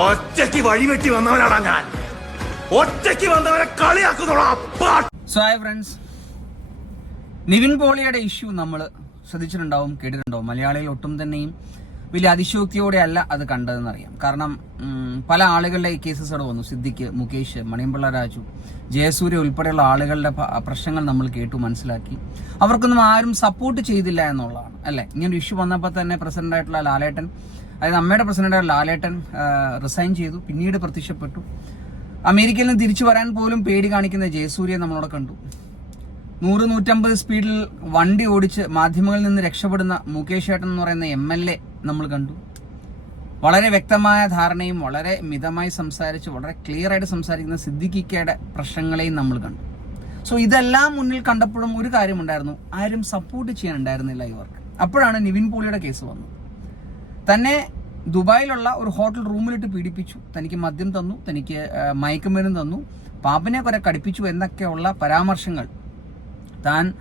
ഒറ്റയ്ക്ക് വഴിവെട്ടി വന്നവനാടാ ഞാൻ. ഒറ്റയ്ക്ക് വന്നവരെ കളിയാക്കുന്നോടാ സോ ഹായ് ഫ്രണ്ട്സ് നിവിൻ പോളിയുടെ ഇഷ്യൂ നമ്മൾ ശ്രദ്ധിച്ചിട്ടുണ്ടാവും കേട്ടിട്ടുണ്ടാവും. മലയാളികൾ ഒട്ടും തന്നെയും വലിയ അതിശോക്തിയോടെ അല്ല അത് കണ്ടതെന്നറിയാം കാരണം പല ആളുകളുടെ ഈ കേസസ് അവിടെ വന്നു. സിദ്ദിഖ് മുകേഷ് മണിയമ്പിള്ള രാജു ജയസൂര്യ ഉൾപ്പെടെയുള്ള ആളുകളുടെ പ്രശ്നങ്ങൾ നമ്മൾ കേട്ടു മനസ്സിലാക്കി. അവർക്കൊന്നും ആരും സപ്പോർട്ട് ചെയ്തില്ല എന്നുള്ളതാണ് അല്ലെ? ഇങ്ങനൊരു ഇഷ്യൂ വന്നപ്പോൾ തന്നെ പ്രസിഡന്റ് ആയിട്ടുള്ള ലാലേട്ടൻ അതായത് അമ്മയുടെ പ്രസിഡന്റായ ലാലേട്ടൻ റിസൈൻ ചെയ്തു പിന്നീട് പ്രത്യക്ഷപ്പെട്ടു. അമേരിക്കയിൽ നിന്ന് തിരിച്ചു വരാൻ പോലും പേടി കാണിക്കുന്ന ജയസൂര്യ നമ്മളവിടെ കണ്ടു. നൂറ് നൂറ്റമ്പത് സ്പീഡിൽ വണ്ടി ഓടിച്ച് മാധ്യമങ്ങളിൽ നിന്ന് രക്ഷപ്പെടുന്ന മുകേഷ് ഏട്ടൻ എന്ന് പറയുന്ന എം എൽ എ നമ്മൾ കണ്ടു. വളരെ വ്യക്തമായ ധാരണയും വളരെ മിതമായി സംസാരിച്ച് വളരെ ക്ലിയർ ആയിട്ട് സംസാരിക്കുന്ന സിദ്ദിഖിക്കയുടെ പ്രശ്നങ്ങളെയും നമ്മൾ കണ്ടു. സോ ഇതെല്ലാം മുന്നിൽ കണ്ടപ്പോഴും ഒരു കാര്യമുണ്ടായിരുന്നു ആരും സപ്പോർട്ട് ചെയ്യാനുണ്ടായിരുന്നില്ല ഇവർക്ക്. അപ്പോഴാണ് നിവിൻ പോളിയുടെ കേസ് വന്നത്. തന്നെ ദുബായിലുള്ള ഒരു ഹോട്ടൽ റൂമിലിട്ട് പീഡിപ്പിച്ചു. തനിക്ക് മദ്യം തന്നു തനിക്ക് മയക്കുമരുന്ന് തന്നു. പാപ്പിനെ കുറെ കടിപ്പിച്ചു എന്നൊക്കെയുള്ള പരാമർശങ്ങൾ താൻ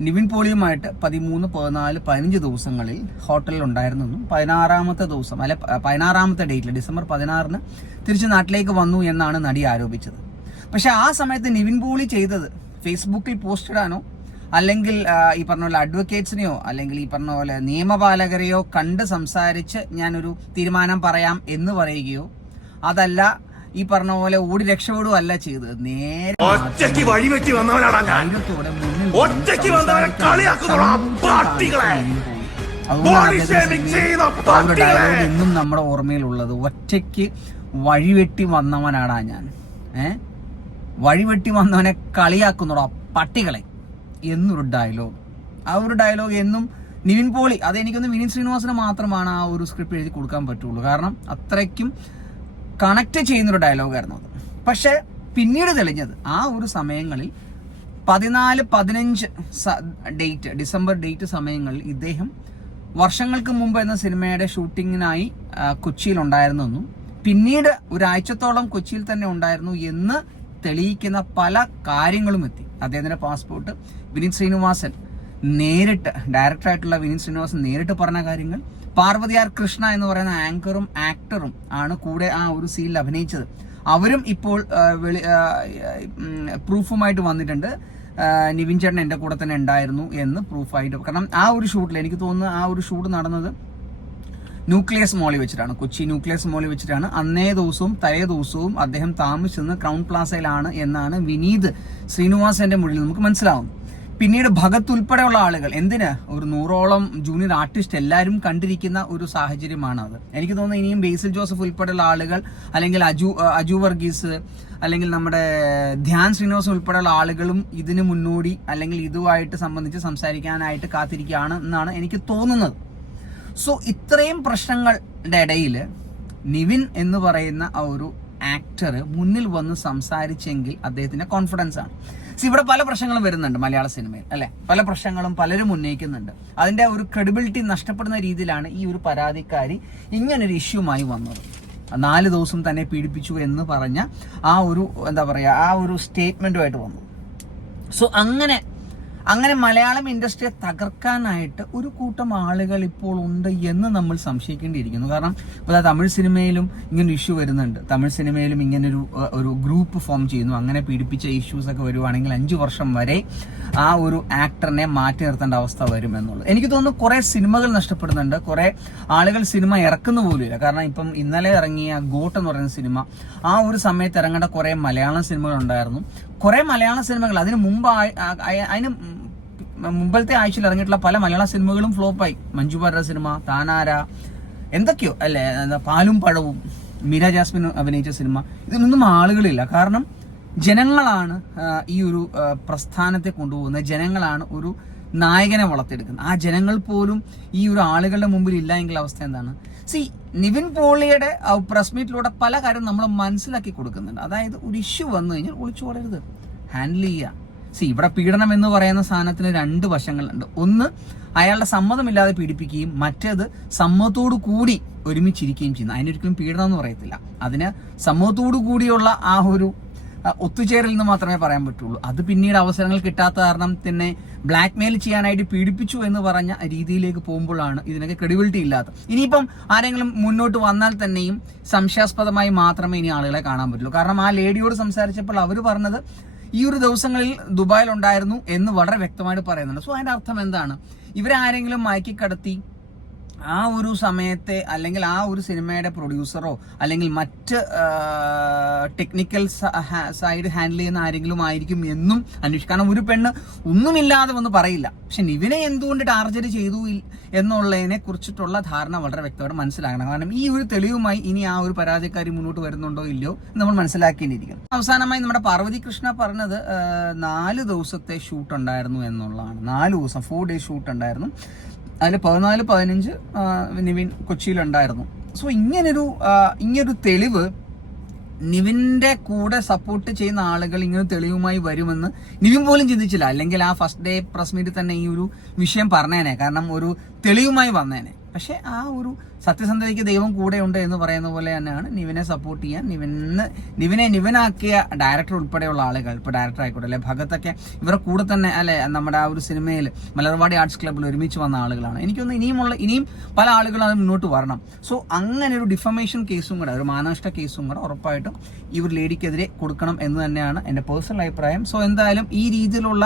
നിവിൻ പോളിയുമായിട്ട് പതിമൂന്ന് പതിനാല് പതിനഞ്ച് ദിവസങ്ങളിൽ ഹോട്ടലിൽ ഉണ്ടായിരുന്നെന്നും പതിനാറാമത്തെ ദിവസം അല്ലെ പതിനാറാമത്തെ ഡേറ്റിൽ ഡിസംബർ പതിനാറിന് തിരിച്ച് നാട്ടിലേക്ക് വന്നു എന്നാണ് നടി ആരോപിച്ചത്. പക്ഷെ ആ സമയത്ത് നിവിൻ പോളി ചെയ്തത് ഫേസ്ബുക്കിൽ പോസ്റ്റ് ഇടാനോ അല്ലെങ്കിൽ ഈ പറഞ്ഞ പോലെ അഡ്വക്കേറ്റ്സിനെയോ അല്ലെങ്കിൽ ഈ പറഞ്ഞ പോലെ നിയമപാലകരെയോ കണ്ട് സംസാരിച്ച് ഞാനൊരു തീരുമാനം പറയാം എന്ന് പറയുകയോ അതല്ല ഈ പറഞ്ഞ പോലെ ഓടി രക്ഷപ്പെടുകയോ അല്ല ചെയ്തത്. നേരെ ഒറ്റയ്ക്ക് വഴിവെട്ടി വന്നവനാണ്. ഡയലോഗ് ഇന്നും നമ്മുടെ ഓർമ്മയിലുള്ളത്. ഒറ്റയ്ക്ക് വഴിവെട്ടി വന്നവനാടാ ഞാൻ. ഏ? വഴിവെട്ടി വന്നവനെ കളിയാക്കുന്നോടാ പട്ടികളെ എന്നൊരു ഡയലോഗ് ആ ഒരു ഡയലോഗ് എന്നും നിവിൻ പോളി അത് എനിക്കൊന്ന് വിനീത് ശ്രീനിവാസന് മാത്രമാണ് ആ ഒരു സ്ക്രിപ്റ്റ് എഴുതി കൊടുക്കാൻ പറ്റുള്ളൂ. കാരണം അത്രയ്ക്കും കണക്ട് ചെയ്യുന്നൊരു ഡയലോഗായിരുന്നു അത്. പക്ഷെ പിന്നീട് തെളിഞ്ഞത് ആ ഒരു സമയങ്ങളിൽ പതിനാല് പതിനഞ്ച് ഡേറ്റ് ഡിസംബർ ഡേറ്റ് സമയങ്ങളിൽ ഇദ്ദേഹം വർഷങ്ങൾക്ക് മുമ്പ് എന്ന സിനിമയുടെ ഷൂട്ടിങ്ങിനായി കൊച്ചിയിൽ ഉണ്ടായിരുന്നെന്നും പിന്നീട് ഒരാഴ്ചത്തോളം കൊച്ചിയിൽ തന്നെ ഉണ്ടായിരുന്നു എന്ന് തെളിയിക്കുന്ന പല കാര്യങ്ങളും എത്തി. അദ്ദേഹത്തിന്റെ പാസ്പോർട്ട് വിനീത് ശ്രീനിവാസൻ നേരിട്ട് ഡയറക്ടറായിട്ടുള്ള വിനീത് ശ്രീനിവാസൻ നേരിട്ട് പറഞ്ഞ കാര്യങ്ങൾ. പാർവതി ആർ കൃഷ്ണ എന്ന് പറയുന്ന ആങ്കറും ആക്ടറും ആണ് കൂടെ ആ ഒരു സീനിൽ അഭിനയിച്ചത്. അവരും ഇപ്പോൾ വെളി പ്രൂഫുമായിട്ട് വന്നിട്ടുണ്ട്. നിവിൻ ചേട്ടൻ എന്റെ കൂടെ തന്നെ ഉണ്ടായിരുന്നു എന്ന് പ്രൂഫായിട്ട് കാരണം ആ ഒരു ഷൂട്ടിൽ എനിക്ക് തോന്നുന്നു ആ ഒരു ഷൂട്ട് നടന്നത് ന്യൂക്ലിയസ് മോളിൽ വെച്ചിട്ടാണ്. കൊച്ചി ന്യൂക്ലിയസ് മോളിൽ വെച്ചിട്ടാണ്. അന്നേ ദിവസവും തലേ ദിവസവും അദ്ദേഹം താമസിച്ചിരുന്ന ക്രൗൺ പ്ലാസയിലാണ് എന്നാണ് വിനീത് ശ്രീനിവാസന്റെ മൊഴിയിൽ നമുക്ക് മനസ്സിലാവും. പിന്നീട് ഭഗത് ഉൾപ്പെടെയുള്ള ആളുകൾ എന്തിന് ഒരു നൂറോളം ജൂനിയർ ആർട്ടിസ്റ്റ് എല്ലാവരും കണ്ടിരിക്കുന്ന ഒരു സാഹചര്യമാണ് അത്? എനിക്ക് തോന്നുന്നു ഇനിയും ബേസിൽ ജോസഫ് ഉൾപ്പെടെയുള്ള ആളുകൾ അല്ലെങ്കിൽ അജു അജു വർഗീസ് അല്ലെങ്കിൽ നമ്മുടെ ധ്യാൻ ശ്രീനിവാസൻ ഉൾപ്പെടെയുള്ള ആളുകളും ഇതിന് മുന്നോടി അല്ലെങ്കിൽ ഇതുമായിട്ട് സംബന്ധിച്ച് സംസാരിക്കാനായിട്ട് കാത്തിരിക്കുകയാണ് എന്നാണ് എനിക്ക് തോന്നുന്നത്. സോ ഇത്രയും പ്രശ്നങ്ങളുടെ ഇടയിൽ നിവിൻ എന്ന് പറയുന്ന ആ ഒരു ആക്ടർ മുന്നിൽ വന്ന് സംസാരിച്ചെങ്കിൽ അദ്ദേഹത്തിന്റെ കോൺഫിഡൻസ് ആണ്. ഇവിടെ പല പ്രശ്നങ്ങളും വരുന്നുണ്ട് മലയാള സിനിമയിൽ അല്ലെ? പല പ്രശ്നങ്ങളും പലരും ഉന്നയിക്കുന്നുണ്ട്. അതിന്റെ ഒരു ക്രെഡിബിലിറ്റി നഷ്ടപ്പെടുന്ന രീതിയിലാണ് ഈ ഒരു പരാതിക്കാരി ഇങ്ങനൊരു ഇഷ്യൂമായി വന്നത്. നാല് ദിവസം തന്നെ പീഡിപ്പിച്ചു എന്ന് പറഞ്ഞ ആ ഒരു എന്താ പറയുക ആ ഒരു സ്റ്റേറ്റ്മെന്റുമായിട്ട് വന്നു. സോ അങ്ങനെ അങ്ങനെ മലയാളം ഇൻഡസ്ട്രിയെ തകർക്കാനായിട്ട് ഒരു കൂട്ടം ആളുകൾ ഇപ്പോൾ ഉണ്ട് എന്ന് നമ്മൾ സംശയിക്കേണ്ടിയിരിക്കുന്നു. കാരണം ഇപ്പോൾ തമിഴ് സിനിമയിലും ഇങ്ങനെ ഇഷ്യൂ വരുന്നുണ്ട്. തമിഴ് സിനിമയിലും ഇങ്ങനൊരു ഒരു ഗ്രൂപ്പ് ഫോം ചെയ്യുന്നു. അങ്ങനെ പീഡിപ്പിച്ച ഇഷ്യൂസ് ഒക്കെ വരുവാണെങ്കിൽ അഞ്ച് വർഷം വരെ ആ ഒരു ആക്ടറിനെ മാറ്റി നിർത്തേണ്ട അവസ്ഥ വരും എന്നുള്ളത്. എനിക്ക് തോന്നുന്നു കുറേ സിനിമകൾ നഷ്ടപ്പെടുന്നുണ്ട്. കുറേ ആളുകൾ സിനിമ ഇറക്കുന്ന പോലുമില്ല. കാരണം ഇപ്പം ഇന്നലെ ഇറങ്ങിയ ഗോട്ട് എന്ന് പറയുന്ന സിനിമ ആ ഒരു സമയത്ത് ഇറങ്ങേണ്ട കുറെ മലയാളം സിനിമകൾ ഉണ്ടായിരുന്നു. കുറേ മലയാള സിനിമകൾ അതിന് മുമ്പ് അതിന് മുമ്പത്തെ ആഴ്ചയിൽ ഇറങ്ങിയിട്ടുള്ള പല മലയാള സിനിമകളും ഫ്ലോപ്പായി. മഞ്ജു പാര സിനിമ താനാര എന്തൊക്കെയോ അല്ലേ? പാലും പഴവും മീര ജാസ്മിൻ അഭിനയിച്ച സിനിമ. ഇതിനൊന്നും ആളുകളില്ല. കാരണം ജനങ്ങളാണ് ഈ ഒരു പ്രസ്ഥാനത്തെ കൊണ്ടുപോകുന്നത് ജനങ്ങളാണ് ഒരു നായകനെ വളർത്തിയെടുക്കുന്നത്. ആ ജനങ്ങൾ പോലും ഈ ഒരു ആളുകളുടെ മുമ്പിൽ ഇല്ല എങ്കിൽ അവസ്ഥ എന്താണ്? സി നിവിൻ പോളിയുടെ പ്രസ് മീറ്റിലൂടെ പല കാര്യം നമ്മൾ മനസ്സിലാക്കി കൊടുക്കുന്നുണ്ട്. അതായത് ഒരു ഇഷ്യൂ വന്നു കഴിഞ്ഞാൽ ഒളിച്ചു വളരരുത് ഹാൻഡിൽ ചെയ്യുക. സി ഇവിടെ പീഡനം എന്ന് പറയുന്ന സാധനത്തിന് രണ്ട് വശങ്ങളുണ്ട്. ഒന്ന് അയാളുടെ സമ്മതമില്ലാതെ പീഡിപ്പിക്കുകയും മറ്റേത് സമ്മതത്തോടു കൂടി ഒരുമിച്ചിരിക്കുകയും ചെയ്യുന്നു. അതിനൊരിക്കലും പീഡനം എന്ന് പറയത്തില്ല. അതിന് സമ്മതത്തോടു കൂടിയുള്ള ആ ഒരു ഒത്തുചേരൽ എന്ന് മാത്രമേ പറയാൻ പറ്റുള്ളൂ. അത് പിന്നീട് അവസരങ്ങൾ കിട്ടാത്ത കാരണം തന്നെ ബ്ലാക്ക് മെയിൽ ചെയ്യാനായിട്ട് പീഡിപ്പിച്ചു എന്ന് പറഞ്ഞ രീതിയിലേക്ക് പോകുമ്പോഴാണ് ഇതിനൊക്കെ ക്രെഡിബിലിറ്റി ഇല്ലാത്ത ഇനിയിപ്പം ആരെങ്കിലും മുന്നോട്ട് വന്നാൽ തന്നെയും സംശയാസ്പദമായി മാത്രമേ ഇനി ആളുകളെ കാണാൻ പറ്റുള്ളൂ. കാരണം ആ ലേഡിയോട് സംസാരിച്ചപ്പോൾ അവർ പറഞ്ഞത് ഈ ഒരു ദിവസങ്ങളിൽ ദുബായിൽ ഉണ്ടായിരുന്നു എന്ന് വളരെ വ്യക്തമായിട്ട് പറയുന്നുണ്ട്. സോ അതിന്റെ അർത്ഥം എന്താണ്? ഇവരെ ആരെങ്കിലും മയക്കിക്കടത്തി ആ ഒരു സമയത്തെ അല്ലെങ്കിൽ ആ ഒരു സിനിമയുടെ പ്രൊഡ്യൂസറോ അല്ലെങ്കിൽ മറ്റ് ടെക്നിക്കൽ സൈഡ് ഹാൻഡിൽ ചെയ്യുന്ന ആരെങ്കിലും ആയിരിക്കും എന്നും അന്വേഷിക്കും. കാരണം ഒരു പെണ്ണ് ഒന്നുമില്ലാതെ വന്ന് പറയില്ല. പക്ഷെ നിവിനെ എന്തുകൊണ്ട് ടാർഗറ്റ് ചെയ്തു എന്നുള്ളതിനെ കുറിച്ചിട്ടുള്ള ധാരണ വളരെ വ്യക്തമായിട്ട് മനസ്സിലാക്കണം. കാരണം ഈ ഒരു തെളിവുമായി ഇനി ആ ഒരു പരാതിക്കാരി മുന്നോട്ട് വരുന്നുണ്ടോ ഇല്ലയോ നമ്മൾ മനസ്സിലാക്കേണ്ടിയിരിക്കുന്നു. അവസാനമായി നമ്മുടെ പാർവതി കൃഷ്ണ പറഞ്ഞത് നാല് ദിവസത്തെ ഷൂട്ട് ഉണ്ടായിരുന്നു എന്നുള്ളതാണ്. നാല് ദിവസം ഫോർ ഡേ ഷൂട്ട് ഉണ്ടായിരുന്നു. അതിൽ പതിനാല് പതിനഞ്ച് നിവിൻ കൊച്ചിയിലുണ്ടായിരുന്നു. സോ ഇങ്ങനൊരു ഇങ്ങനൊരു തെളിവ് നിവിന്റെ കൂടെ സപ്പോർട്ട് ചെയ്യുന്ന ആളുകൾ ഇങ്ങനെ തെളിവുമായി വരുമെന്ന് നിവിൻ പോലും ചിന്തിച്ചില്ല. അല്ലെങ്കിൽ ആ ഫസ്റ്റ് ഡേ പ്രസ് മീറ്റിൽ തന്നെ ഈ ഒരു വിഷയം പറഞ്ഞേനെ. കാരണം ഒരു തെളിവുമായി വന്നേനെ. പക്ഷെ ആ ഒരു സത്യസന്ധതയ്ക്ക് ദൈവം കൂടെ ഉണ്ട് എന്ന് പറയുന്ന പോലെ തന്നെയാണ് നിവിനെ സപ്പോർട്ട് ചെയ്യാൻ. നിവിന് നിവിനെ നിവനാക്കിയ ഡയറക്ടർ ഉൾപ്പെടെയുള്ള ആളുകൾ ഇപ്പോൾ ഡയറക്ടർ ആയിക്കോട്ടെ അല്ലെ ഭഗത്തൊക്കെ ഇവരുടെ കൂടെ തന്നെ അല്ലെ നമ്മുടെ ആ ഒരു സിനിമയിൽ മലർവാടി ആർട്സ് ക്ലബ്ബിൽ ഒരുമിച്ച് വന്ന ആളുകളാണ്. എനിക്കൊന്ന് ഇനിയുമുള്ള ഇനിയും പല ആളുകളും അത് മുന്നോട്ട് വരണം. സോ അങ്ങനെ ഒരു ഡിഫമേഷൻ കേസും കൂടെ ഒരു മാനനഷ്ട കേസും കൂടെ ഉറപ്പായിട്ടും ഈ ഒരു ലേഡിക്കെതിരെ കൊടുക്കണം എന്ന് തന്നെയാണ് എന്റെ പേഴ്സണൽ അഭിപ്രായം. സോ എന്തായാലും ഈ രീതിയിലുള്ള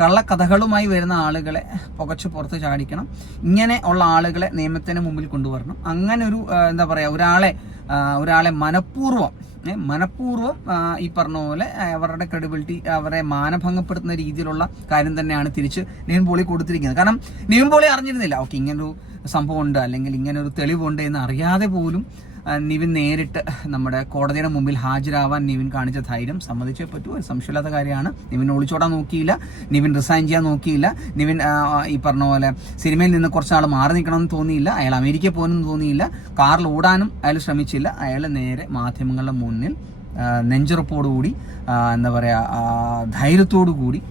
കള്ളക്കഥകളുമായി വരുന്ന ആളുകളെ പുകച്ച് പുറത്ത് ചാടിക്കണം. ഇങ്ങനെ ഉള്ള ആളുകളെ നിയമത്തിന് മുമ്പിൽ കൊണ്ടുവരണം. അങ്ങനെ ഒരു എന്താ പറയുക ഒരാളെ ഒരാളെ മനഃപൂർവം മനഃപൂർവം ഈ പറഞ്ഞ പോലെ അവരുടെ ക്രെഡിബിലിറ്റി അവരെ മാനഭംഗപ്പെടുത്തുന്ന രീതിയിലുള്ള കാര്യം തന്നെയാണ് തിരിച്ച് നിവിൻ പോളി കൊടുത്തിരിക്കുന്നത്. കാരണം നിവിൻ പോളി അറിഞ്ഞിരുന്നില്ല. ഓക്കെ ഇങ്ങനൊരു സംഭവം ഉണ്ട് അല്ലെങ്കിൽ ഇങ്ങനൊരു തെളിവുണ്ട് എന്ന് അറിയാതെ പോലും നിവിൻ നേരിട്ട് നമ്മുടെ കോടതിയുടെ മുമ്പിൽ ഹാജരാവാൻ നിവിൻ കാണിച്ച ധൈര്യം സമ്മതിച്ചേ പറ്റൂ. സംശയമില്ലാത്ത കാര്യമാണ്. നിവിൻ ഒളിച്ചോടാൻ നോക്കിയില്ല. നിവിൻ റിസൈൻ ചെയ്യാൻ നോക്കിയില്ല. നിവിൻ ഈ പറഞ്ഞ പോലെ സിനിമയിൽ നിന്ന് കുറച്ചാൾ മാറി നിൽക്കണമെന്ന് തോന്നിയില്ല. അയാൾ അമേരിക്ക പോകണമെന്ന് തോന്നിയില്ല. കാറിൽ ഓടാനും അയാൾ ശ്രമിച്ചില്ല. അയാൾ നേരെ മാധ്യമങ്ങളുടെ മുന്നിൽ നെഞ്ചുറപ്പോടുകൂടി എന്താ പറയുക ധൈര്യത്തോടു കൂടി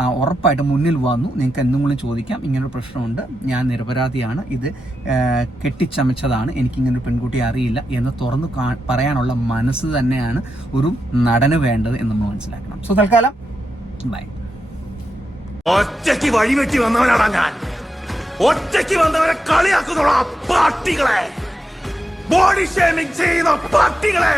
ഉറപ്പായിട്ട് മുന്നിൽ വന്നു. നിങ്ങൾക്ക് എന്തെങ്കിലും ചോദിക്കാം. ഇങ്ങനൊരു പ്രശ്നമുണ്ട്. ഞാൻ നിരപരാധിയാണ്. ഇത് കെട്ടിച്ചമച്ചതാണ്. എനിക്ക് ഇങ്ങനൊരു ഒരു പെൺകുട്ടിയെ അറിയില്ല എന്ന് തുറന്നു പറയാനുള്ള മനസ്സ് തന്നെയാണ് ഒരു നടന് വേണ്ടത് എന്ന് നമ്മൾ മനസ്സിലാക്കണം. സോ തൽക്കാലം ബൈ ഒറ്റയ്ക്ക് വഴിവെട്ടി വന്നവനാണ് ഞാൻ. ഒറ്റയ്ക്ക് വന്നവരെ കളിയാക്കുന്ന പാർട്ടികളെ. ബോഡി ഷേമിംഗ് ചെയ്യുന്ന പട്ടികളെ